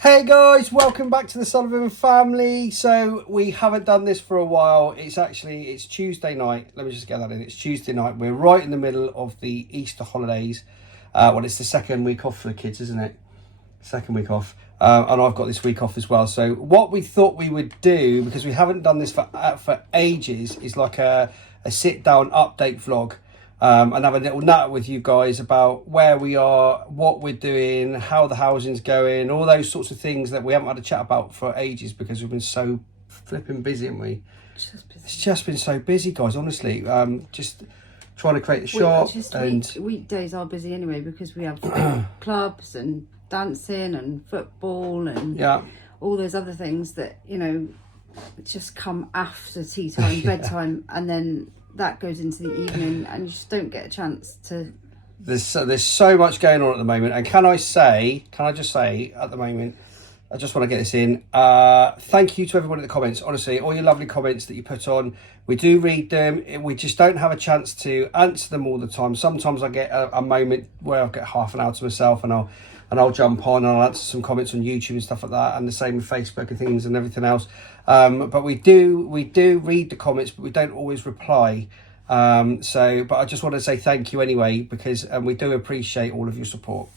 Hey guys, welcome back to the Sullivan family. So we haven't done this for a while. It's Tuesday night. Let me just get that in. It's Tuesday night. We're right in the middle of the Easter holidays. Well, it's the second week off for the kids, isn't it? Second week off. And I've got this week off as well. So what we thought we would do, because we haven't done this for ages, is like a sit down update vlog. And have a little nut with you guys about where we are, what we're doing, how the housing's going, all those sorts of things that we haven't had a chat about for ages because we've been so flipping busy, haven't we? It's just been so busy, guys, honestly. Just trying to create the shop. Weekdays are busy anyway because we have clubs and dancing and football and all those other things that, you know, just come after tea time, bedtime, and then that goes into the evening and you just don't get a chance to. There's so much going on at the moment, and can I just say at the moment, I just want to get this in, thank you to everyone in the comments. Honestly, all your lovely comments that you put on, we do read them. We just don't have a chance to answer them all the time. Sometimes I get a moment where I'll get half an hour to myself and I'll jump on and I'll answer some comments on YouTube and stuff like that, and the same with Facebook and things and everything else. But we do read the comments, but we don't always reply. But I just want to say thank you anyway, because we do appreciate all of your support.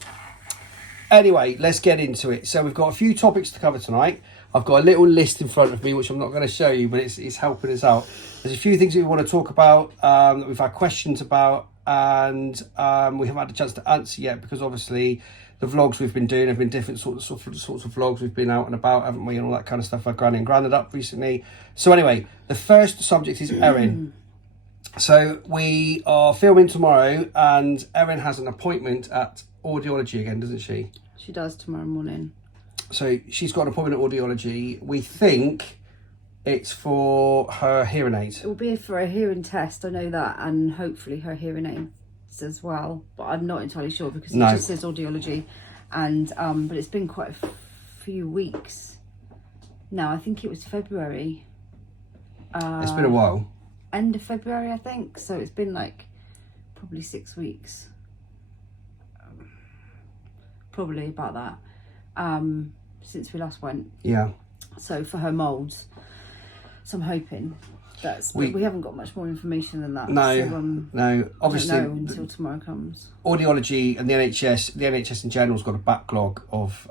Anyway, let's get into it. So we've got a few topics to cover tonight. I've got a little list in front of me, which I'm not going to show you, but it's helping us out. There's a few things that we want to talk about, that we've had questions about, and we haven't had a chance to answer yet, because obviously the vlogs we've been doing have been different sorts of vlogs. We've been out and about, haven't we, and all that kind of stuff. I've granny and granddad up recently. So anyway, the first subject is Erin. So we are filming tomorrow, and Erin has an appointment at audiology again, doesn't she? She does tomorrow morning. So she's got an appointment at audiology. We think it's for her hearing aids. It will be for a hearing test, I know that, and hopefully her hearing aids as well, but I'm not entirely sure because it just says audiology, and but it's been quite a few weeks now. I think it was February. It's been a while. End of February, I think. So it's been like probably 6 weeks. Probably about that. Since we last went. Yeah. So for her moulds. So I'm hoping we haven't got much more information than that. No. Obviously, I don't know until tomorrow comes. Audiology and the NHS in general has got a backlog of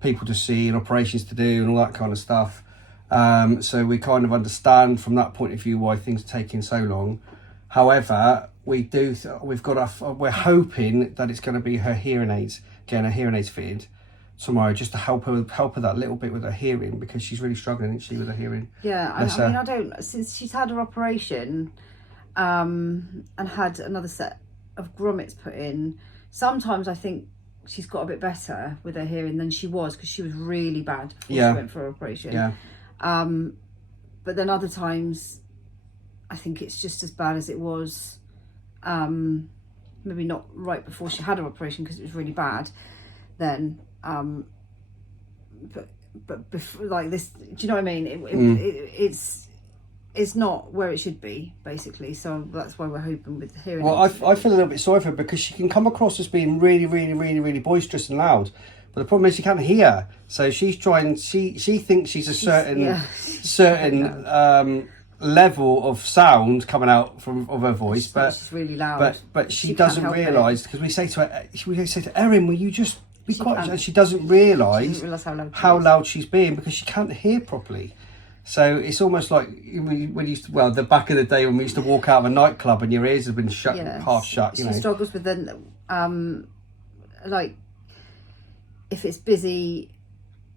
people to see and operations to do and all that kind of stuff. So we kind of understand from that point of view why things are taking so long. However, we're hoping that it's going to be her hearing aids, getting her hearing aids fitted tomorrow, just to help her that little bit with her hearing, because she's really struggling, isn't she, with her hearing? Yeah, I don't, since she's had her operation and had another set of grommets put in, sometimes I think she's got a bit better with her hearing than she was, because she was really bad before she went for her operation. Yeah. But then other times I think it's just as bad as it was, maybe not right before she had her operation because it was really bad then, but before, like this, do you know what I mean? It's not where it should be, basically. So that's why we're hoping with hearing. Well, I feel a little bit sorry for her, because she can come across as being really, really, really, really boisterous and loud. But the problem is she can't hear. So she's trying. She thinks she's a certain level of sound coming out of her voice, but she's really loud. But she doesn't realise, because we say to Erin, will you just be quiet? And she doesn't realise how loud she's being, because she can't hear properly. So it's almost like when you used to, the back of the day when we used to walk out of a nightclub and your ears have been shut, half shut. She struggles with like if it's busy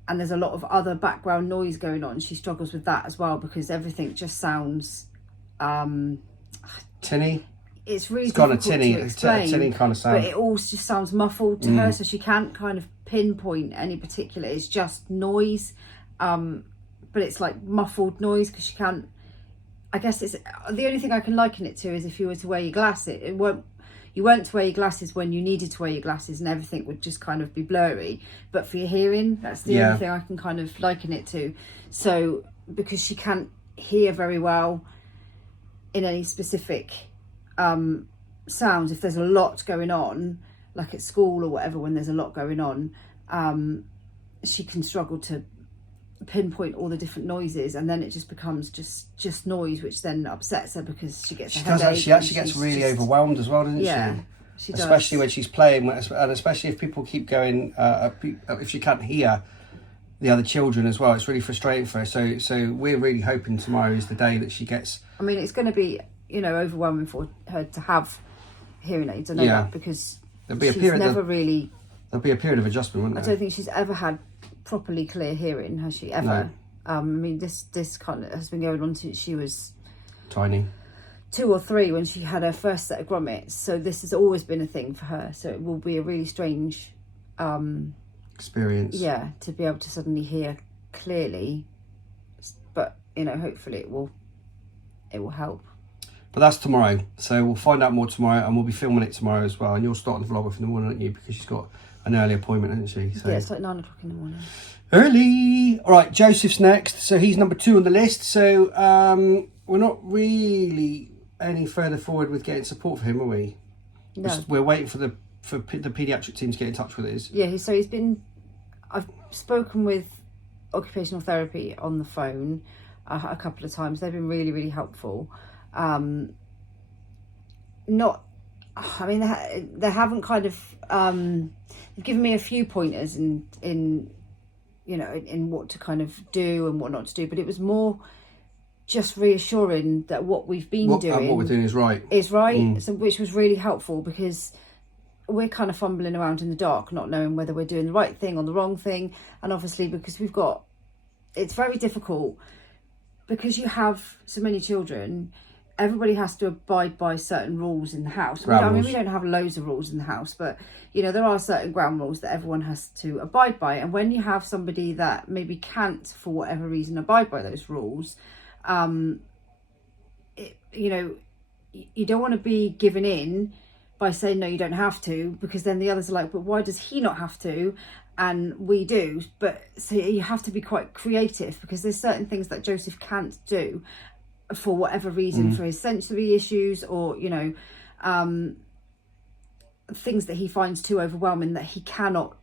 and there's a lot of other background noise going on, she struggles with that as well, because everything just sounds tinny. It's really difficult to explain, tinny kind of sound. But it all just sounds muffled to her, so she can't kind of pinpoint any particular. It's just noise, but it's like muffled noise, because she can't. I guess it's the only thing I can liken it to is if you were to wear your glasses. You weren't to wear your glasses when you needed to wear your glasses, and everything would just kind of be blurry. But for your hearing, that's the only thing I can kind of liken it to. So because she can't hear very well in any specific sounds, if there's a lot going on, like at school or whatever, when there's a lot going on, she can struggle to pinpoint all the different noises, and then it just becomes just noise, which then upsets her because she gets a headache. She actually gets really overwhelmed as well, doesn't she? Yeah, she does. Especially when she's playing, and especially if people keep going, if she can't hear the other children as well, it's really frustrating for her. So we're really hoping tomorrow is the day that she gets. I mean, it's going to be, you know, overwhelming for her to have hearing aids. I know that, because there'll be a she's period. Never really. There'll be a period of adjustment, won't there? I don't think she's ever had properly clear hearing, has she ever? No. I mean, this kind of has been going on since she was tiny, 2 or 3, when she had her first set of grommets. So this has always been a thing for her. So it will be a really strange experience. Yeah, to be able to suddenly hear clearly, but you know, hopefully it will help. But that's tomorrow, so we'll find out more tomorrow, and we'll be filming it tomorrow as well. And you'll start the vlog off in the morning, aren't you? Because she's got an early appointment, hasn't she? So yeah, it's like 9 o'clock in the morning. Early. All right, Joseph's next, so he's number 2 on the list. So we're not really any further forward with getting support for him, are we? No. We're waiting for the paediatric team to get in touch with us. Yeah, I've spoken with occupational therapy on the phone a couple of times. They've been really, really helpful. They haven't kind of they've given me a few pointers in what to kind of do and what not to do, but it was more just reassuring that what we've been doing, what we're doing is right. So which was really helpful, because we're kind of fumbling around in the dark, not knowing whether we're doing the right thing or the wrong thing. And obviously, because it's very difficult, because you have so many children, everybody has to abide by certain rules in the house. I mean, we don't have loads of rules in the house, but you know, there are certain ground rules that everyone has to abide by. And when you have somebody that maybe can't, for whatever reason, abide by those rules, you know, you don't want to be given in by saying, no, you don't have to, because then the others are like, but why does he not have to? And we do. But so you have to be quite creative, because there's certain things that Joseph can't do for whatever reason, for his sensory issues, or, you know, things that he finds too overwhelming that he cannot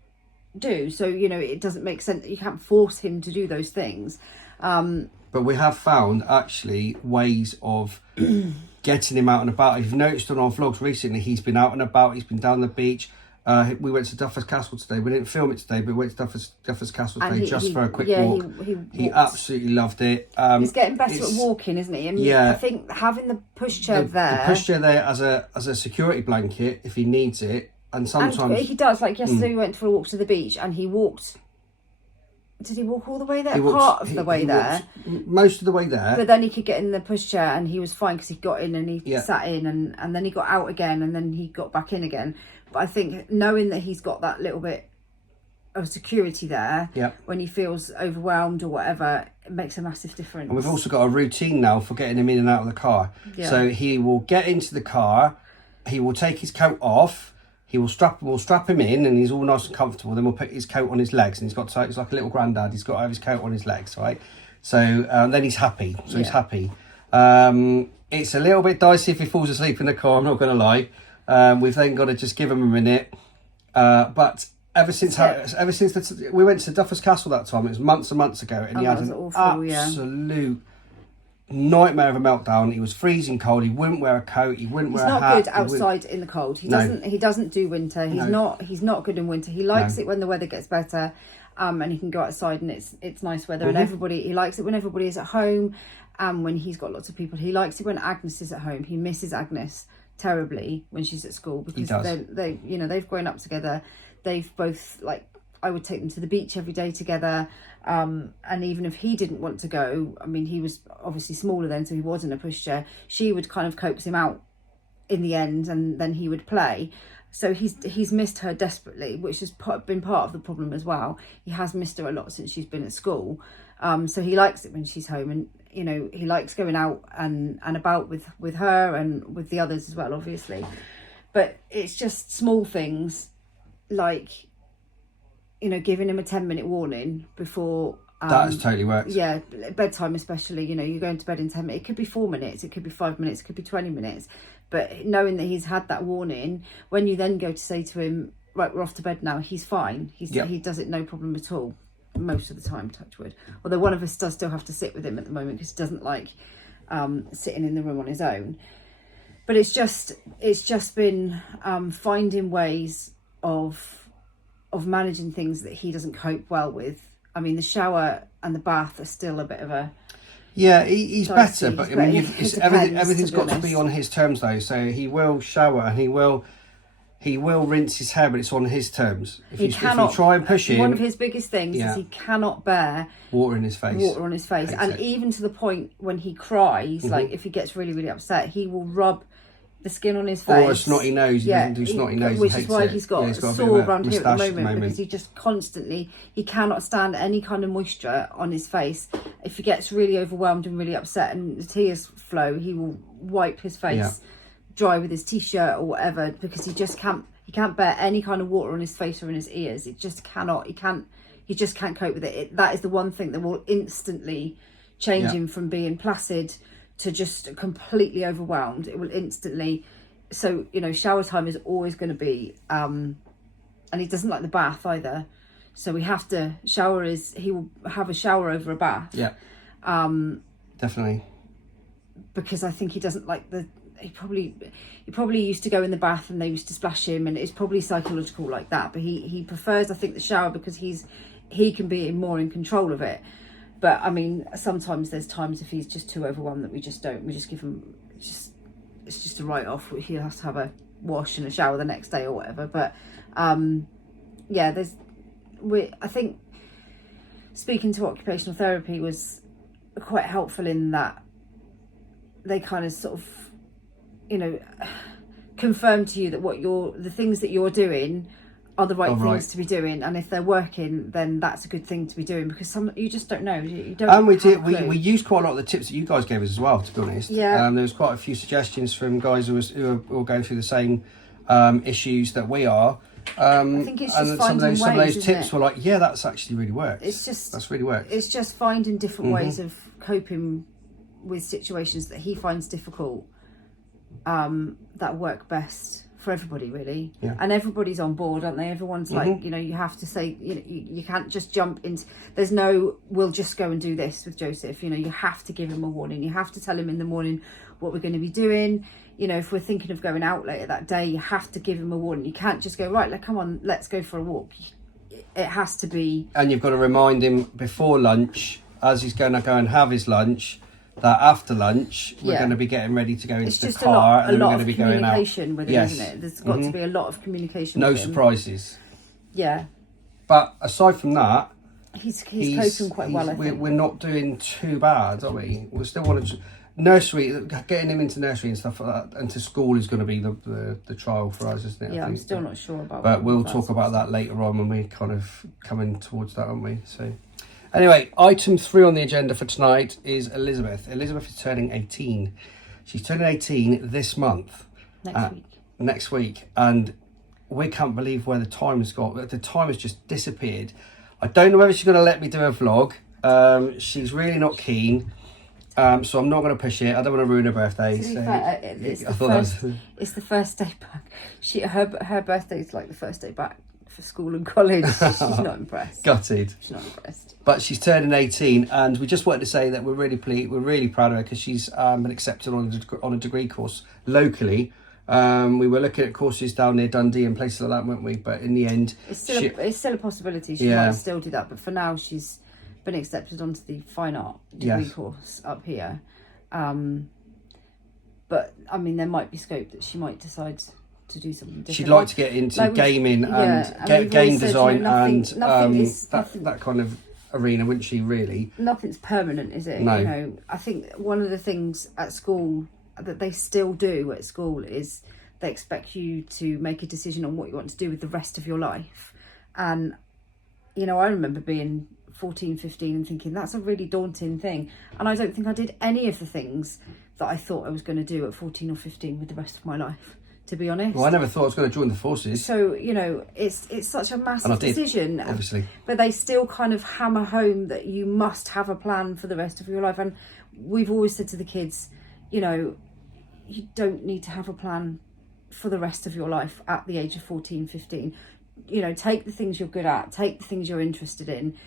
do. So, you know, it doesn't make sense. You can't force him to do those things. But we have found, actually, ways of getting him out and about. If you've noticed on our vlogs recently, he's been out and about. He's been down the beach. We went to Duffers Castle today. We didn't film it today, but we went to Duffers Castle today for a quick walk. He absolutely loved it. He's getting better at walking, isn't he? I mean, I think having the pushchair there... The pushchair there as a security blanket, if he needs it. And sometimes... he does. Like yesterday, we went for a walk to the beach, and he walked... Did he walk all the way there? Part of the way there. Most of the way there. But then he could get in the pushchair, and he was fine, because he got in and he sat in, and then he got out again, and then he got back in again. But I think knowing that he's got that little bit of security there, when he feels overwhelmed or whatever, it makes a massive difference. And we've also got a routine now for getting him in and out of the car. Yeah. So he will get into the car, he will take his coat off, we'll strap him in, and he's all nice and comfortable. Then we'll put his coat on his legs, and he's like a little granddad. He's got to have his coat on his legs, right? So then he's happy. He's happy. It's a little bit dicey if he falls asleep in the car, I'm not going to lie. We've then got to just give him a minute. But ever since we went to Duffers Castle that time, it was months and months ago, and he had an absolute nightmare of a meltdown. He was freezing cold. He wouldn't wear a coat. He wouldn't wear a hat. He's not good outside in the cold. He doesn't do winter. He's not good in winter. He likes it when the weather gets better, and he can go outside and it's nice weather. And he likes it when everybody is at home, and when he's got lots of people. He likes it when Agnes is at home. He misses Agnes terribly when she's at school, because they've grown up together. They've both, like, I would take them to the beach every day together, and even if he didn't want to go, I mean, he was obviously smaller then, so he was in a pushchair, she would kind of coax him out in the end, and then he would play. So he's missed her desperately, which has been part of the problem as well. He has missed her a lot since she's been at school, so he likes it when she's home, and you know, he likes going out and about with her and with the others as well, obviously. But it's just small things, like, you know, giving him a 10-minute warning before... that has totally worked. Yeah, bedtime especially, you know, you're going to bed in 10 minutes. It could be 4 minutes, it could be 5 minutes, it could be 20 minutes. But knowing that he's had that warning, when you then go to say to him, right, we're off to bed now, he's fine. He does it no problem at all. most of the time, touch wood. Although one of us does still have to sit with him at the moment because he doesn't like sitting in the room on his own. But it's just been finding ways of managing things that he doesn't cope well with. I mean, the shower and the bath are still a bit of a... Yeah, he's better, but I mean, everything's got to be honest. on his terms though. So he will shower and he will rinse his hair, but it's on his terms. If you try and push him, one of his biggest things is he cannot bear water in his face. And even to the point when he cries, like if he gets really, really upset, he will rub the skin on his face. Or a snotty nose. Yeah, he doesn't do snotty nose. Which is why he's got a sore around here at the moment, because he just constantly, he cannot stand any kind of moisture on his face. If he gets really overwhelmed and really upset and the tears flow, he will wipe his face dry with his t-shirt or whatever, because he can't bear any kind of water on his face or in his ears. He just can't cope with it. That is the one thing that will instantly change him from being placid to just completely overwhelmed. It will instantly. So, you know, shower time is always going to be, and he doesn't like the bath either. So we have to, he will have a shower over a bath. Yeah. Definitely. Because I think he doesn't like he probably used to go in the bath and they used to splash him, and it's probably psychological like that. But he prefers, I think, the shower because he can be more in control of it. But I mean, sometimes there's times if he's just too overwhelmed that we just give him, it's just a write off. He has to have a wash and a shower the next day or whatever. But I think speaking to occupational therapy was quite helpful in that they kind of sort of, you know, confirm to you that the things that you're doing are the right things to be doing, and if they're working, then that's a good thing to be doing, because you just don't know. You don't. And we used quite a lot of the tips that you guys gave us as well, to be honest. Yeah. There was quite a few suggestions from guys who are going through the same issues that we are. I think it's just finding some of those tips were like, yeah, that's actually really worked. That's really worked. It's just finding different ways of coping with situations that he finds difficult, that work best for everybody, really. Yeah. And everybody's on board, aren't they? Everyone's like, you know, you have to say, you know, you can't just jump into, there's no, we'll just go and do this with Joseph. You know, you have to give him a warning. You have to tell him in the morning what we're going to be doing. You know, if we're thinking of going out later that day, you have to give him a warning. You can't just go, right, come on, let's go for a walk. It has to be. And you've got to remind him before lunch, as he's going to go and have his lunch, that after lunch we're going to be getting ready to go into the car, and then we're going to be going out. Communication with him, isn't it? There's got to be a lot of communication. No with him. surprises. Yeah. But aside from that, he's coping quite well. I think we're not doing too bad, are we? We still want to nursery, getting him into nursery and stuff like that, and to school is going to be the trial for us, isn't it? Yeah, I'm still not sure about. But we'll talk about that later on when we kind of coming towards that, aren't we? So. Anyway, item 3 on the agenda for tonight is Elizabeth. Elizabeth is turning 18. She's turning 18 this month. Next week. And we can't believe where the time has got. The time has just disappeared. I don't know whether she's going to let me do a vlog. She's really not keen. So I'm not going to push it. I don't want to ruin her birthday. It's the first day back. Her birthday is like the first day back for school and college. She's not impressed. Gutted. She's not impressed. But she's turning 18, and we just wanted to say that we're really pleased. We're really proud of her because she's been accepted on a degree course locally. We were looking at courses down near Dundee and places like that, weren't we? But in the end, it's still a possibility. She might still do that, but for now, she's been accepted onto the fine art degree course up here. But I mean, there might be scope that she might decide to do something different. She'd like to get into gaming and game design and that kind of arena, wouldn't she, really? Nothing's permanent, is it? No. You know, I think one of the things at school that they still do at school is they expect you to make a decision on what you want to do with the rest of your life. And, you know, I remember being 14, 15 and thinking that's a really daunting thing. And I don't think I did any of the things that I thought I was going to do at 14 or 15 with the rest of my life, to be honest. Well, I never thought I was going to join the forces. So, you know, it's such a massive decision. Obviously. But they still kind of hammer home that you must have a plan for the rest of your life. And we've always said to the kids, you know, you don't need to have a plan for the rest of your life at the age of 14, 15. You know, take the things you're good at, take the things you're interested in,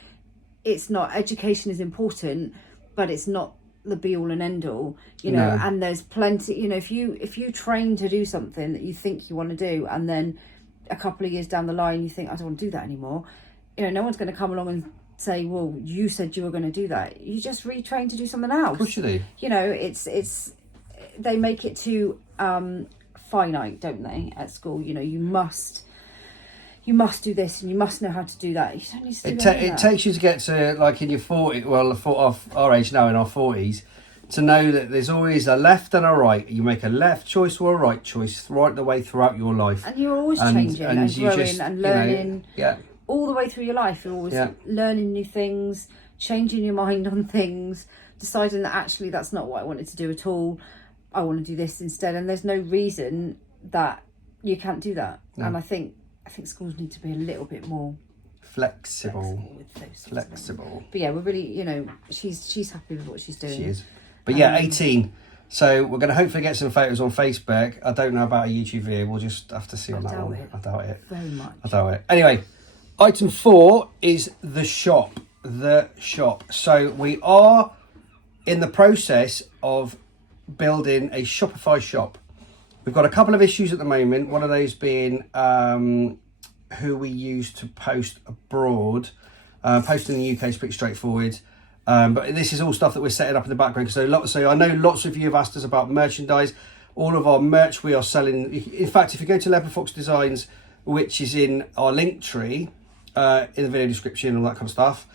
it's not, education is important, but it's not the be all and end all, you know. And there's plenty, you know, if you train to do something that you think you want to do, and then a couple of years down the line you think, I don't want to do that anymore, you know, no one's going to come along and say, well, you said you were going to do that. You just retrain to do something else. Of course you do. You know, it's they make it too finite, don't they, at school? You know, you must do this and you must know how to do that. You don't need to do that. It takes you to get to, like, in your 40s, well, our age now, in our 40s, to know that there's always a left and a right. You make a left choice or a right choice right the way throughout your life. And you're always changing and growing and learning. All the way through your life, you're always learning new things, changing your mind on things, deciding that actually that's not what I wanted to do at all. I want to do this instead. And there's no reason that you can't do that. No. And I think schools need to be a little bit more flexible with those things. But yeah, we're really, you know, she's happy with what she's doing. She is. But yeah, 18. So we're going to hopefully get some photos on Facebook. I don't know about a YouTube video. We'll just have to see on that one. I doubt it. Very much. I doubt it. Anyway, item 4 is the shop. The shop. So we are in the process of building a Shopify shop. We've got a couple of issues at the moment. One of those being who we use to post abroad. Posting in the UK is pretty straightforward. But this is all stuff that we're setting up in the background. So I know lots of you have asked us about merchandise. All of our merch we are selling. In fact, if you go to Leopard Fox Designs, which is in our link tree, in the video description and all that kind of stuff,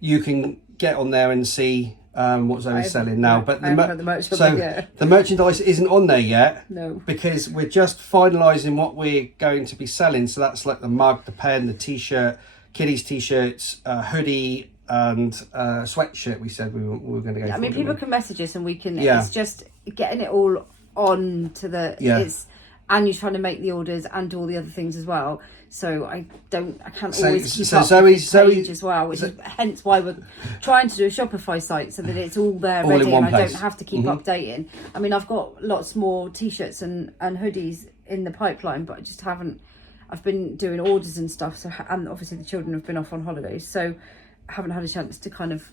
you can get on there and see what Zoe's selling now. But the merchandise isn't on there yet. No. Because we're just finalising what we're going to be selling. So that's like the mug, the pen, the t-shirt, kiddies t-shirts, hoodie, and sweatshirt. We said we were going to go. I mean, people can message us and we can. It's just getting it all on to the. And you're trying to make the orders and do all the other things as well. So I can't always keep up with this page as well, which is hence why we're trying to do a Shopify site so that it's all there ready and I don't have to keep updating. I mean, I've got lots more t-shirts and hoodies in the pipeline, but I just haven't. I've been doing orders and stuff, so, and obviously the children have been off on holidays, so I haven't had a chance to kind of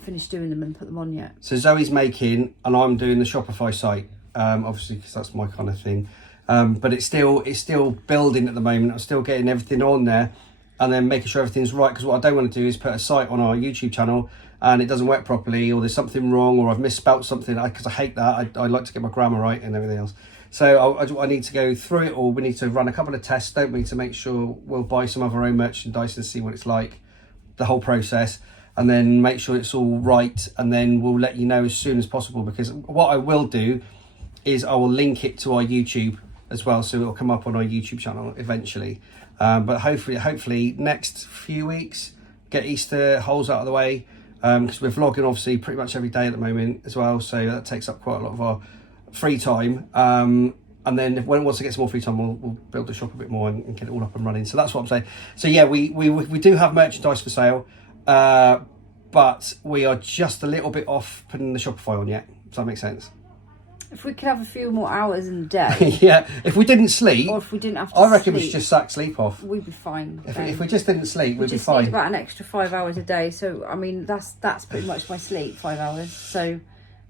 finish doing them and put them on yet. So Zoe's making and I'm doing the Shopify site, obviously because that's my kind of thing. But it's still building at the moment. I'm still getting everything on there and then making sure everything's right, because what I don't want to do is put a site on our YouTube channel and it doesn't work properly, or there's something wrong, or I've misspelt something, because I hate that. I like to get my grammar right and everything else. So I need to go through it all. We need to run a couple of tests, don't we, to make sure we'll buy some of our own merchandise and see what it's like, the whole process, and then make sure it's all right, and then we'll let you know as soon as possible, because what I will do is I will link it to our YouTube as well, so it'll come up on our YouTube channel eventually. But hopefully next few weeks, get Easter holes out of the way, because we're vlogging obviously pretty much every day at the moment as well, so that takes up quite a lot of our free time. And then once I get some more free time, we'll build the shop a bit more and get it all up and running. So that's what I'm saying. So yeah, we do have merchandise for sale, but we are just a little bit off putting the Shopify on yet. Does that make sense? If we could have a few more hours in the day. Yeah, if we didn't sleep, or if we didn't have to I reckon we should just sack sleep off. We'd be fine. If we just didn't sleep, we'd be fine. We just need about an extra 5 hours a day. So I mean, that's pretty much my sleep, 5 hours. So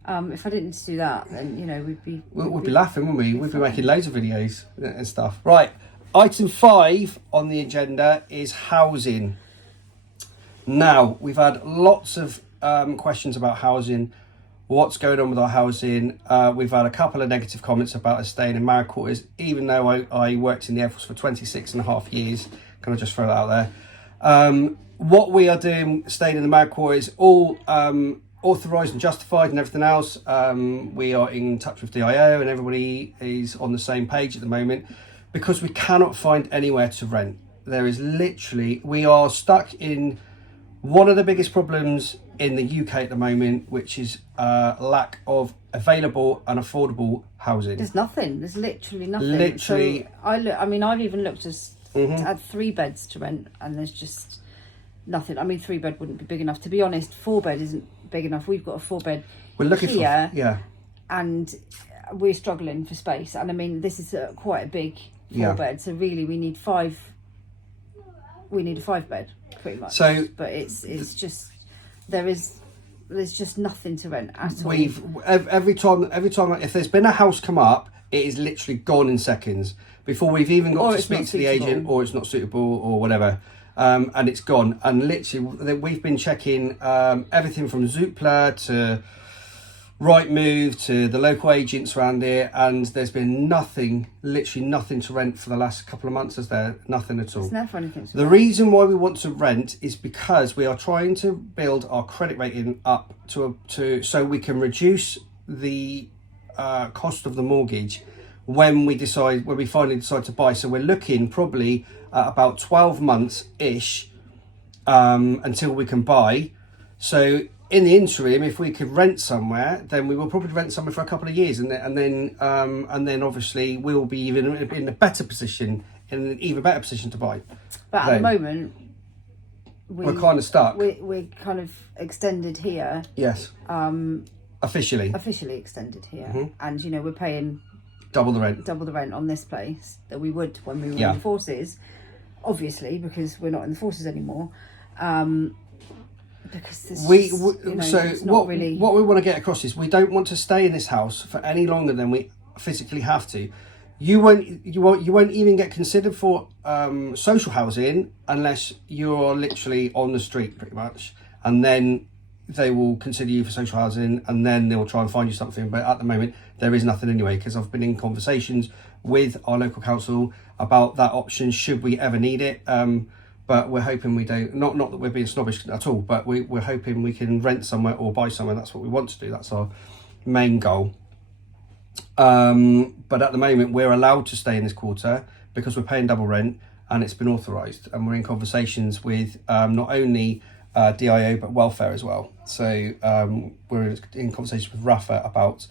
if I didn't do that, then you know we'd be laughing, wouldn't we? We'd be making loads of videos and stuff. Right, item 5 on the agenda is housing. Now we've had lots of questions about housing. What's going on with our housing? We've had a couple of negative comments about us staying in married quarters, even though I worked in the Air Force for 26 and a half years. Can I just throw that out there? What we are doing, staying in the married quarters, all authorised and justified and everything else. We are in touch with DIO and everybody is on the same page at the moment, because we cannot find anywhere to rent. There is literally, we are stuck in one of the biggest problems in the UK at the moment, which is lack of available and affordable housing. There's nothing. There's literally nothing. Literally. So I mean, I've even looked to add 3 beds to rent, and there's just nothing. I mean, 3 bed wouldn't be big enough. To be honest, 4 bed isn't big enough. We've got a 4 bed. We're looking here, and we're struggling for space. And I mean, this is quite a big 4 bed. So really, we need 5 we need a 5-bed pretty much. So, but it's just there's just nothing to rent at all. We've every time if there's been a house come up, it is literally gone in seconds before we've even got to speak to the agent, or it's not suitable or whatever, and it's gone. And literally we've been checking everything from 𝙲𝙾𝙽𝙽 to Rightmove to the local agents around here, and there's been literally nothing to rent for the last couple of months. Is there nothing at all? There's never anything to The rent. reason why we want to rent is because we are trying to build our credit rating up to so we can reduce the cost of the mortgage when we finally decide to buy. So we're looking probably at about 12 months ish until we can buy. So in the interim, if we could rent somewhere, then we will probably rent somewhere for a couple of years, and then obviously we'll be even in a better position, in an even better position to buy. But at the moment, we're kind of stuck. We're kind of extended here. Yes. Officially extended here, and you know we're paying double the rent on this place that we would when we were in the forces, obviously, because we're not in the forces anymore. Because this what we want to get across is we don't want to stay in this house for any longer than we physically have to. You won't even get considered for social housing unless you're literally on the street pretty much, and then they will consider you for social housing, and then they'll try and find you something. But at the moment there is nothing anyway, because I've been in conversations with our local council about that option should we ever need it. But we're hoping we don't, not that we're being snobbish at all, but we're hoping we can rent somewhere or buy somewhere. That's what we want to do. That's our main goal. But at the moment we're allowed to stay in this quarter because we're paying double rent and it's been authorised, and we're in conversations with not only DIO but welfare as well. So we're in conversations with Rafa about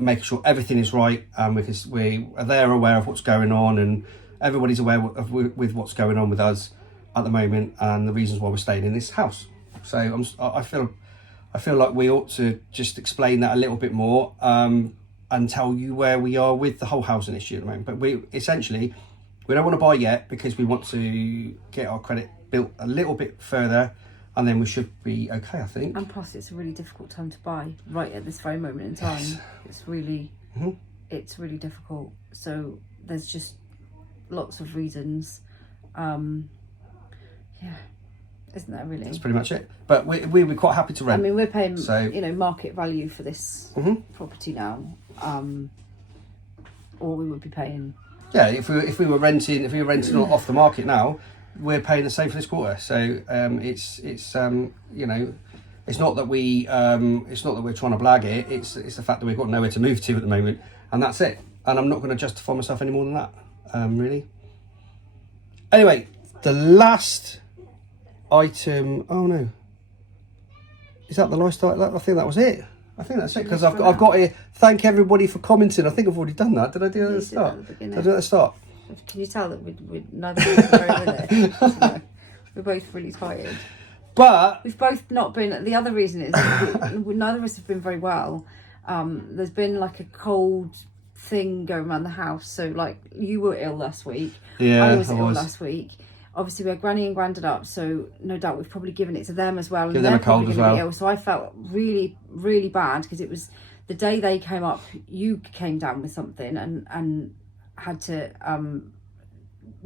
making sure everything is right, and they're aware of what's going on, and everybody's aware with what's going on with us at the moment and the reasons why we're staying in this house. So I feel like we ought to just explain that a little bit more, and tell you where we are with the whole housing issue at the moment. But we don't want to buy yet because we want to get our credit built a little bit further, and then we should be okay, I think. And plus it's a really difficult time to buy right at this very moment in time. Yes. It's really difficult. So there's just lots of reasons. Isn't that really? That's pretty much it. But we were quite happy to rent. I mean, we're paying market value for this property now, or we would be paying. Yeah, if we were renting off the market now, we're paying the same for this quarter. So it's not that we're trying to blag it. It's the fact that we've got nowhere to move to at the moment, and that's it. And I'm not going to justify myself any more than that. Really. Anyway, the last item. Oh no, is that the last item? I think that was it. I think that's it, because I've got to thank everybody for commenting. I think I've already done that. Did I do that at the start? Did I do that at the start? Can you tell that we're neither of us very with it? We're both really tired. But we've both not been. The other reason is neither of us have been very well. There's been like a cold thing going around the house. So like you were ill last week. Yeah, I was ill last week. Obviously we had Granny and Grandad up, so no doubt we've probably given it to them as well. Give them a cold as well. Ill, so I felt really, really bad because it was the day they came up. You came down with something and had to.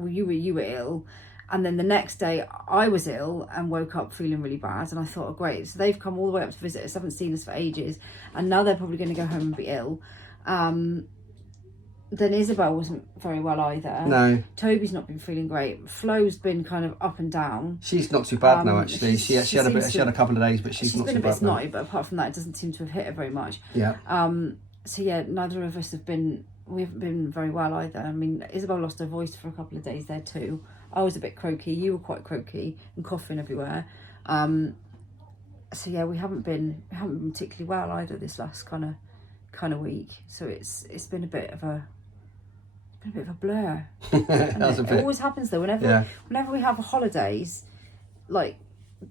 You were ill, and then the next day I was ill and woke up feeling really bad. And I thought, oh great, so they've come all the way up to visit us, haven't seen us for ages, and now they're probably going to go home and be ill. Then Isabel wasn't very well either. No. Toby's not been feeling great. Flo's been kind of up and down. She's not too bad now, actually. She had a couple of days, but she's not too bad. She's been a bit snotty, but apart from that, it doesn't seem to have hit her very much. Yeah. So yeah, neither of us we haven't been very well either. I mean, Isabel lost her voice for a couple of days there too. I was a bit croaky. You were quite croaky and coughing everywhere. So yeah, we haven't been particularly well either this last kind of week. So it's been a bit of a blur. It always happens though. Whenever we have holidays, like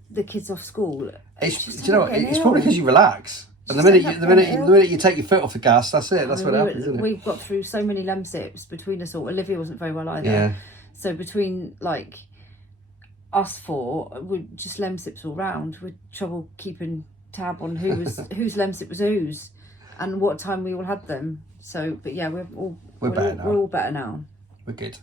the kids off school, it's probably because you relax. And the minute you take your foot off the gas, that's it. That's what happens, isn't it? We've got through so many lemsips between us all. Olivia wasn't very well either. Yeah. So between like us four were just lemsips all round, with trouble keeping tab on who was whose lemsip was whose and what time we all had them. So, but yeah, we're all better now. We're good.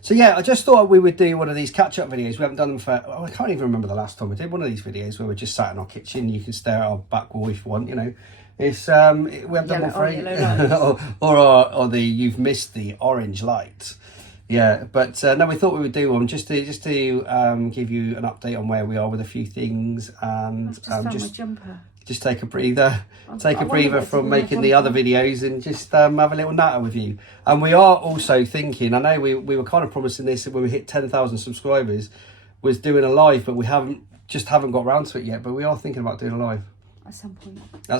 So yeah, I just thought we would do one of these catch-up videos. We haven't done them for, I can't even remember the last time we did one of these videos where we just sat in our kitchen. You can stare at our back wall if you want, you know. It's we haven't done one for or the you've missed the orange light. Yeah, but no, we thought we would do one just to give you an update on where we are with a few things, and just take a breather, from making the other videos, and just have a little natter with you. And we are also thinking, I know we were kind of promising this when we hit 10,000 subscribers, was doing a live, but we haven't got around to it yet. But we are thinking about doing a live at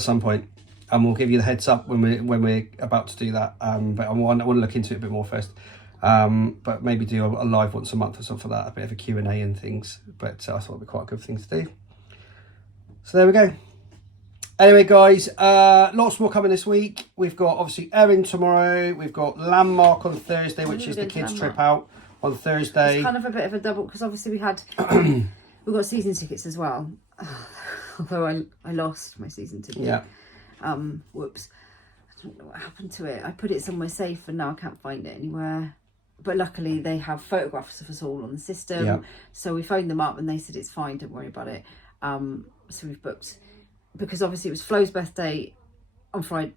some point, and we'll give you the heads up when we're about to do that. But I want to look into it a bit more first. But maybe do a live once a month or something like that, a bit of a Q&A and things. But I thought it'd be quite a good thing to do. So there we go. Anyway, guys, lots more coming this week. We've got obviously Erin tomorrow. We've got Landmark on Thursday, which is the kids' trip out on Thursday. It's kind of a bit of a double, because obviously we got season tickets as well. Although I lost my season ticket. Yeah. Whoops. I don't know what happened to it. I put it somewhere safe and now I can't find it anywhere. But luckily they have photographs of us all on the system. Yeah. So we phoned them up and they said it's fine, don't worry about it. So we've booked, because obviously it was Flo's birthday on Friday.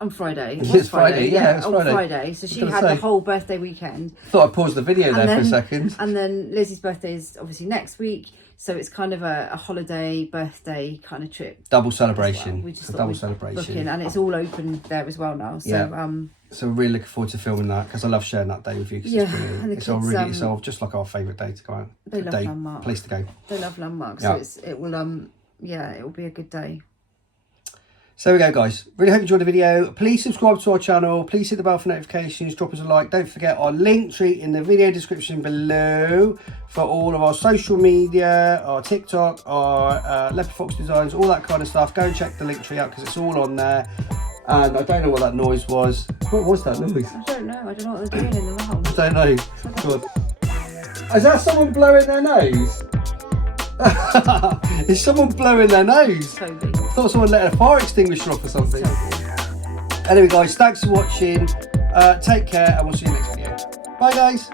It's Friday, yeah, it's Friday. Friday. So she had the whole birthday weekend. Thought I'd pause the video there for a second. And then Lizzie's birthday is obviously next week. So it's kind of a holiday, birthday kind of trip. Double celebration. We just double celebration. Booking, and it's all open there as well now. So yeah. So we're really looking forward to filming that, because I love sharing that day with you. Yeah, it's brilliant. It's all just like our favourite day to go out. They love Landmark. Place to go. They love Landmark. Yeah. So it will be a good day. So there we go, guys. Really hope you enjoyed the video. Please subscribe to our channel. Please hit the bell for notifications. Drop us a like. Don't forget our link tree in the video description below for all of our social media, our TikTok, our Leopard Fox designs, all that kind of stuff. Go and check the link tree out, because it's all on there. And I don't know what that noise was. What was that noise? I don't know. I don't know what they're doing in the house. I don't know. God. Is that someone blowing their nose? Is someone blowing their nose? Toby. I thought someone let a fire extinguisher off or something. Anyway, guys, thanks for watching. Take care, and we'll see you next video. Bye, guys.